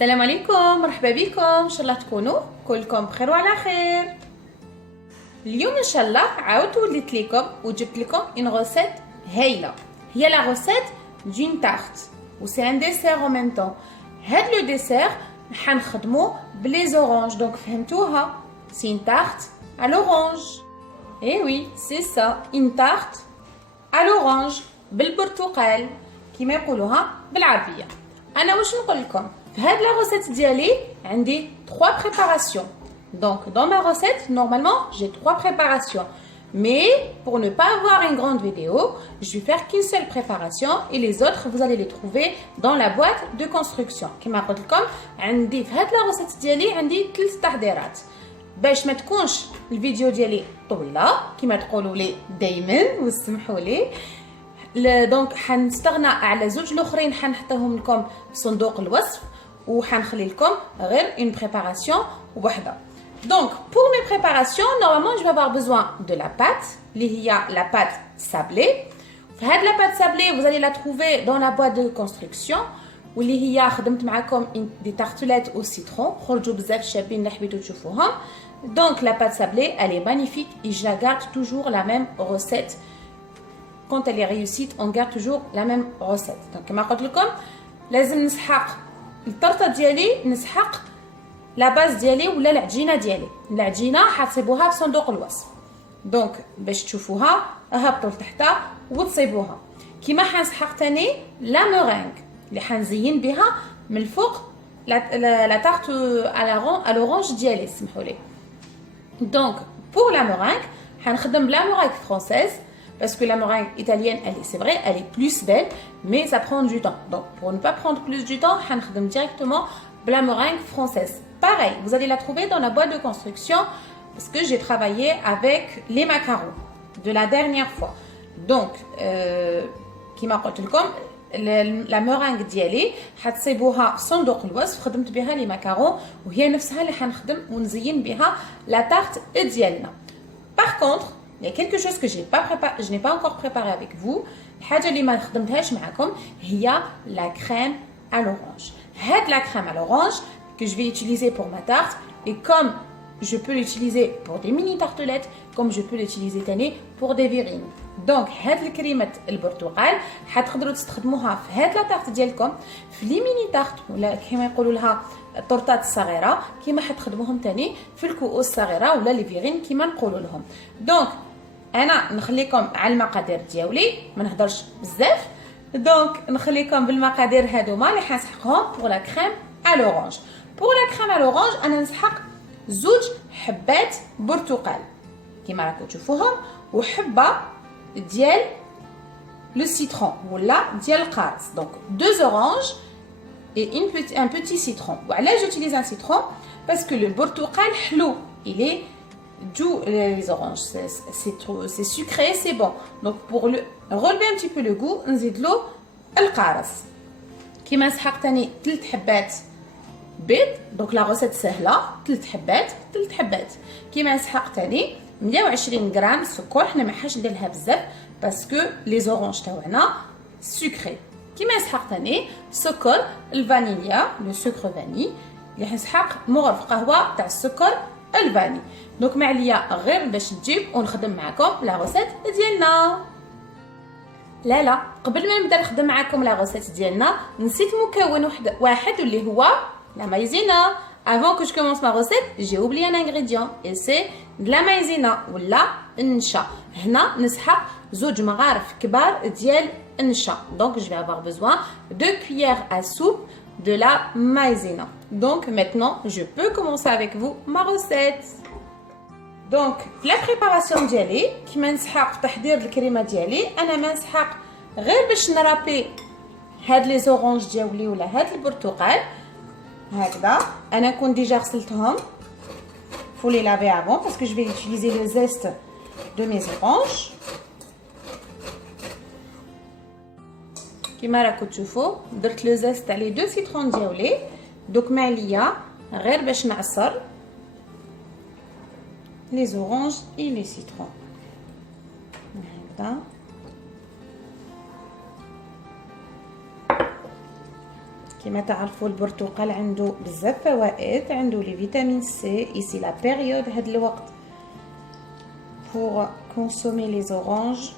السلام عليكم، مرحبا بكم. ان شاء الله تكونوا كلكم بخير وعلى خير. اليوم ان شاء الله عاودت وليت لكم وجبت لكم اون غوسيت هايله. هي لا غوسيت دون تارت و سي ان ديسير ان ميم طون. هاد لو ديسير حنخدمو بلي زورانج، دونك فهمتوها. سي une tarte à l'orange. Eh oui, c'est ça, une tarte à l'orange بالبرتقال كيما يقولوها بالعربيه. انا واش نقول لكم في هاد لا recette ديالي عندي 3 préparations. Donc dans ma recette normalement j'ai 3 préparations. Mais pour ne pas avoir une grande vidéo, je vais faire qu'une seule préparation et les autres vous allez les trouver dans la boîte de construction. كما قلت لكم عندي في هاد لا recette ديالي عندي 3 تحضيرات. باش ما تكونش الفيديو ديالي طويله كما تقولوا لي دائما وسمحوا لي، دونك حنستغنى على زوج الاخرين حنحطيهم لكم في صندوق الوصف وحنخلي لكم غير une préparation وحده. Donc pour mes préparations normalement je vais avoir besoin de la pâte اللي هي la pâte sablée. في هاد la pâte sablée vous allez la trouver dans la boîte de construction واللي هي خدمت معكم دي تارتلات au citron خرجوا بزاف شابين اللي حبيتوا تشوفوهم. Donc la pâte sablée elle est magnifique et je la garde toujours la même recette. Quand elle est réussite on garde toujours la même recette. Donc كما قلت لكم لازم نسحق الطرطه ديالي، نسحق لا باز ديالي ولا العجينه ديالي. العجينه حتصيبوها في صندوق الوصف. دونك باش تشوفوها هبطوا لتحت وتصيبوها. كيما حنسحق ثاني لا مورينغ اللي حنزين بها من الفوق لا تارت على لورانج ديالي سمحوا لي. Donc pour la meringue حنخدم la meringue française parce que la meringue italienne c'est vrai elle est plus belle mais ça prend du temps. Donc pour ne pas prendre plus du temps حنخدم directement la meringue française. Pareil, vous allez la trouver dans la boîte de construction parce que j'ai travaillé avec les macarons de la dernière fois. Donc كيما قلت لكم لا مورينغ ديالي حتصيبوها في صندوق الوصف، خدمت بها لي ماكارون وهي نفسها اللي حنخدم ونزين بها لا تارت ديالنا. Par contre, il y a quelque chose que je n'ai pas encore préparé avec vous. الحاجه اللي ما خدمتهاش معكم هي la crème à l'orange. هاد la crème à l'orange que je vais utiliser pour ma tarte et comme je peux l'utiliser pour des mini tartelettes comme je peux l'utiliser تاني pour des virines. دونك هاد الكريمه البرتقال حتقدروا تستخدموها في هاد لا تارت ديالكم في لي ميني تارت ولا كما يقولوا لها الطورطات الصغيره، كما حتخدموهم تاني في الكؤوس الصغيره ولا لي فيغين كما نقولوا لهم. دونك انا نخليكم على المقادير ديالي ما نهضرش بزاف. دونك نخليكم بالمقادير هذوما اللي حنسحقهم pour la crème à l'orange. Pour la crème à l'orange انا نسحق زوج حبات برتقال كما راكم تشوفوهم وحبه ديال le citron ولا ديال القارص. Donc 2 oranges et un petit citron. وعلاش j'utilise un citron parce que le برتقال حلو il est doux. Les oranges c'est sucré, c'est bon. Donc pour relever un petit peu le goût نزيد له القارص. كيما نسحق ثاني 3 حبات بيض. دونك لا غوسيت سهله 3 حبات. كيما نسحق ثاني 120 غرام سكر. حنا ما حاش ندير لها بزاف باسكو لي زورانج تاعنا سكري. كيما نسحق ثاني سكر الفانيليا لو سكر فاني اللي حنسحق مغرف قهوه تاع السكر الفاني. دونك ما عليا غير باش نجيب ونخدم معكم لا غوسيت ديالنا. لا قبل ما نبدا نخدم معكم لا غوسيت ديالنا نسيت مكون واحد اللي هو لا مايزينا. Avant que je commence ma recette, j'ai oublié un ingrédient et c'est de la maïzena ولا النشا. هنا نسحق زوج مغارف كبار ديال النشا. Donc je vais avoir besoin de cuillères à soupe de la maïzena. Donc maintenant je peux commencer avec vous ma recette. Donc la préparation ديالي كيما نسحق في تحضير الكريمه ديالي انا ما نسحق غير باش نرابي هاد لي زورانج ديالي ولا هاد البرتقال هكذا. انا كنت ديجا غسلتهم faut les laver avant parce que je vais utiliser le zeste de mes oranges. كيما راكم تشوفوا درت لو زيست تاع لي 2 سيترون ديالي. دوك ما عليا غير باش نعصر لي زورانج اي لي سيترون هكذا. كما تعرفوا البرتقال عنده بزاف فوائد، عنده لي فيتامين سي. ici la période هاد الوقت pour consommer les oranges.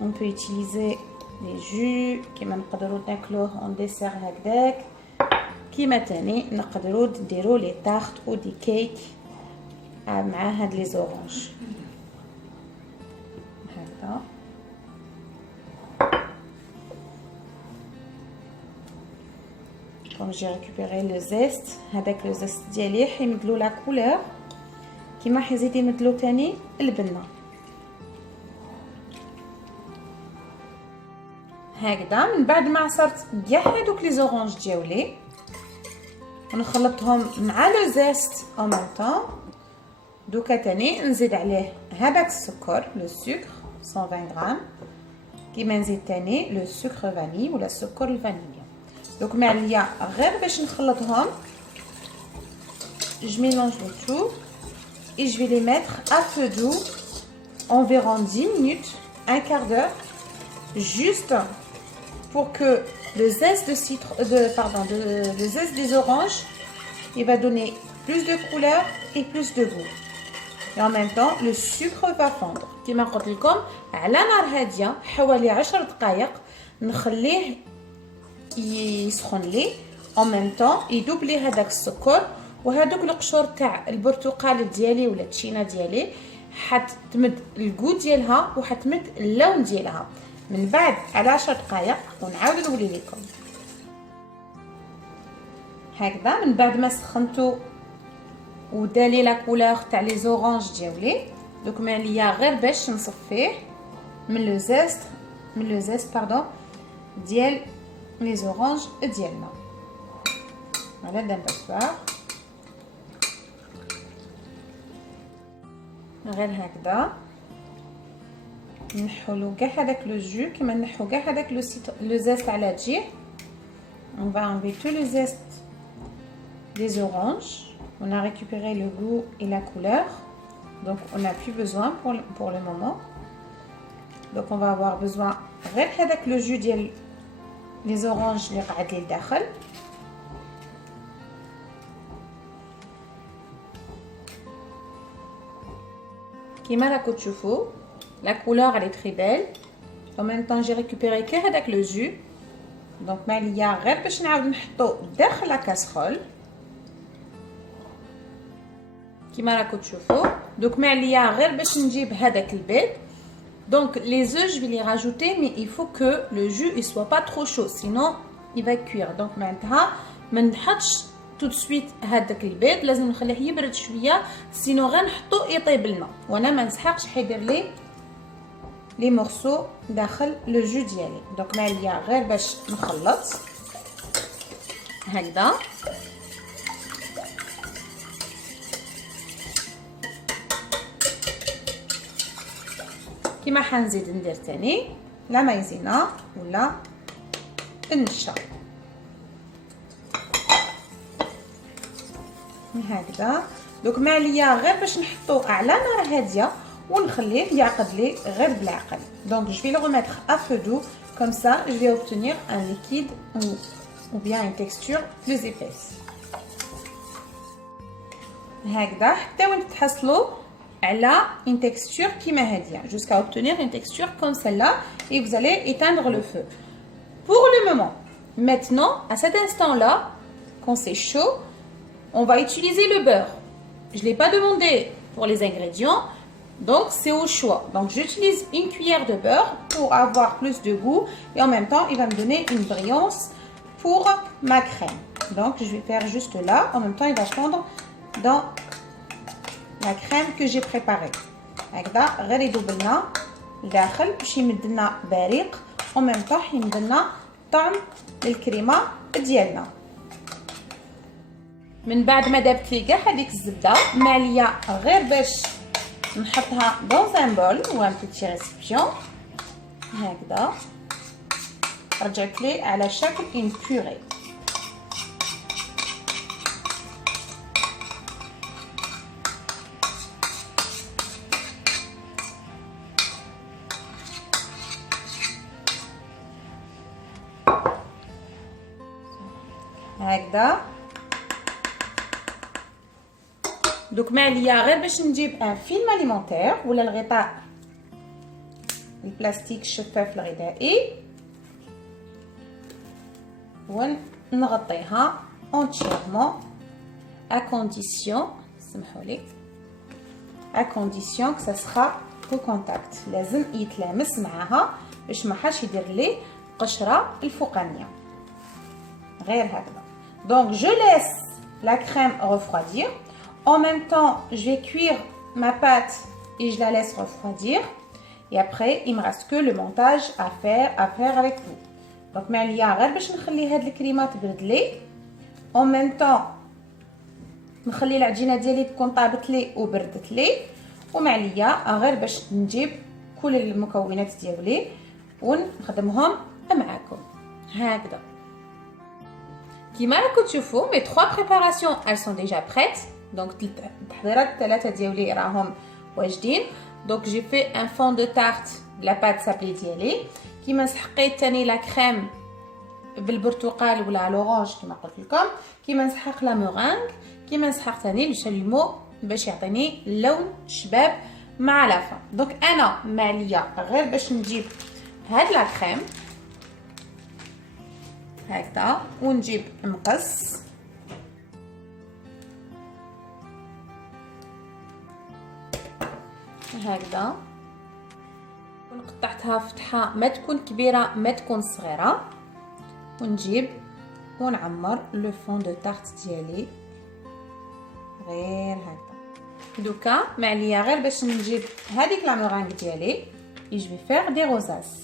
On peut utiliser les jus كما نقدروا ناكلوه en dessert هكذاك، كما تاني نقدروا نديروا لي تارت او دي كيك مع هاد لي زورانج هكذا. Comme j'ai récupéré le zeste، هذاك لو زيست ديالي حيمدلو لا كولور، كيما حيزيد يمدلو تاني البنه هكذا. من بعد ما عصرت كاع هادوك لي زورانج ديالي ونخلطهم مع لو زيست او ميم طون، دوكا تاني نزيد عليه هذاك السكر لو سكر 120 غرام، كيما نزيد تاني لو سكر فاني ولا السكر الفانيليا. دوك معليا غير باش نخلطهم. Je mélange le tout et je vais les mettre à feu doux environ 10 minutes, un quart d'heure, juste pour que le zeste le zeste des oranges, il va donner plus de couleur et plus de goût. Et en même temps, le sucre va fondre. كما قلت لكم على نار هاديه حوالي 10 دقائق نخليه يسخن لي. en même temps يذوب هذاك السكر وهذوك القشور تاع البرتقال ديالي ولا التشينا ديالي حتمد الجو ديالها وحتمد اللون ديالها. من بعد على 10 دقائق ونعاود نولي لكم هكذا. من بعد ما سخنتو ودالي لا كولور تاع لي زورانج ديالي، دوك معليا غير باش نصفيه من لو زيست ديال لي زورانج ديالنا على دان باسوار غير هكذا. نحولو كاع هذاك لو جو كيما نحو كاع هذاك لو زيست على جيه. on va enlever tout le zeste des oranges. On a récupéré le goût et la couleur, donc on n'a plus besoin pour le moment. Donc on va avoir besoin غير هذاك لو جو ديال لي زورانج اللي قعد لي لداخل. كيما راكم تشوفوا la couleur elle est très belle. En même temps j'ai récupéré que هذاك le jus. donc معليا غير باش نعاود نحطو داخل لا كاسرول كيما راكم تشوفوا. donc معليا غير باش نجيب هذاك البيض. donc les œufs je vais les rajouter mais il faut que le jus il soit pas trop chaud sinon il va cuire. donc معناتها ما نحطش tout de suite هذاك البيض، لازم نخليه يبرد شويه سينو غنحطو يطيب لنا وانا ما نسحقش حيدير لي لي مورسو داخل لو جو ديالي. دونك معليا غير باش نخلط هكذا. كيما حنزيد ندير تاني لا مايزينا ولا النشا هكذا. دوك معليا غير باش نحطو على نار هاديه ونخليه يعقد لي غير بالعقل. donc je vais le remettre à feu doux comme ça je vais obtenir un liquide ou bien une texture plus épaisse هكذا حتى وين تحصلوا على une texture كيما هاديه jusqu'à obtenir une texture comme celle-là et vous allez éteindre le feu. pour le moment maintenant à cet instant-là quand c'est chaud on va utiliser le beurre. je l'ai pas demandé pour les ingrédients donc c'est au choix. donc j'utilise une cuillère de beurre pour avoir plus de goût et en même temps il va me donner une brillance pour ma crème. donc je vais faire juste là, en même temps il va fondre dans la crème que j'ai préparée هكذا. غير يذوب لنا لداخل باش يمد لنا بريق en même temps يمد لنا طعم للكريمه ديالنا. من بعد ما دابت لي كاع هذيك الزبده معليا غير باش نحطها dans un bol ou un petit récipient هكذا. رجعت لي على شكل une purée. هكذا. دوك ما عليا غير باش نجيب ان فيلم اليمونتير ولا الغطاء البلاستيك الشفاف الغذائي ونغطيها entièrement à condition سمحولي à condition que ça sera au contact. لازم يتلامس معاها باش ما حاش يدير لي قشره الفوقانيه غير هكذا. Donc je laisse la crème refroidir. En même temps, je vais cuire ma pâte et je la laisse refroidir. Et après, il me reste que le montage à faire avec vous. Donc ما عليا غير باش نخلي هاد الكريمه تبرد لي. En même temps نخلي العجينه ديالي تكون طابت لي وبردت لي، وما عليا غير باش نجيب كل المكونات ديالي ونخدمهم معاكم هكذا. كيما راكم تشوفوا mes 3 préparations elles sont déjà prêtes. Donc التحضيرات الثلاثه ديالي راهم واجدين. Donc j'ai fait un fond de tarte la pâte sablée ديالي. كيما سحقيت ثاني لا كريم بالبرتقال ولا لورانج كيما قلت لكم، كيما نسحق لا مورانغ، كيما نسحق ثاني لو شاليمو باش يعطيني لون شباب مع لافا. دونك انا ما عليا غير باش نجيب هاد لا كريم هكذا ونجيب مقص هكذا ونقطعتها فتحه ما تكون كبيره ما تكون صغيره، ونجيب ونعمر لو فون دو تارت ديالي غير هكذا. دوكا ما عليا غير باش نجيب هذيك لا مورانغ ديالي et je vais faire des rosaces.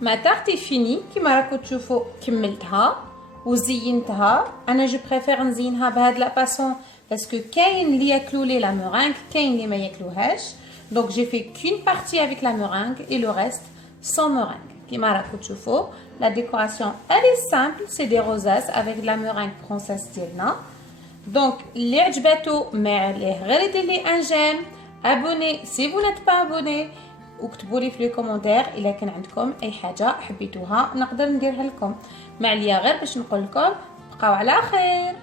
ما تارتي فيني كيما راكم تشوفوا كملتها وزينتها. انا جو بريفير نزينها بهاد لا فاصون باسكو كاين اللي ياكلوا لي لا مورانغ كاين اللي ما ياكلوهاش. دونك جي في كون بارتي افيك لا مورانغ اي لو ريست سون مورانغ. كيما راكم تشوفوا لا ديكوراسيون الي سامبل سي دي روزاس افيك لا مورانغ فرونسيس ديالنا. دونك اللي عجباتو ما عليه غير يدير لي ان جيم، ابوني سي فو نيت با ابوني، وكتبوا لي في لي كومونتير الا كان عندكم اي حاجه حبيتوها نقدر نديرها لكم. ما عليا غير باش نقول لكم بقاو على خير.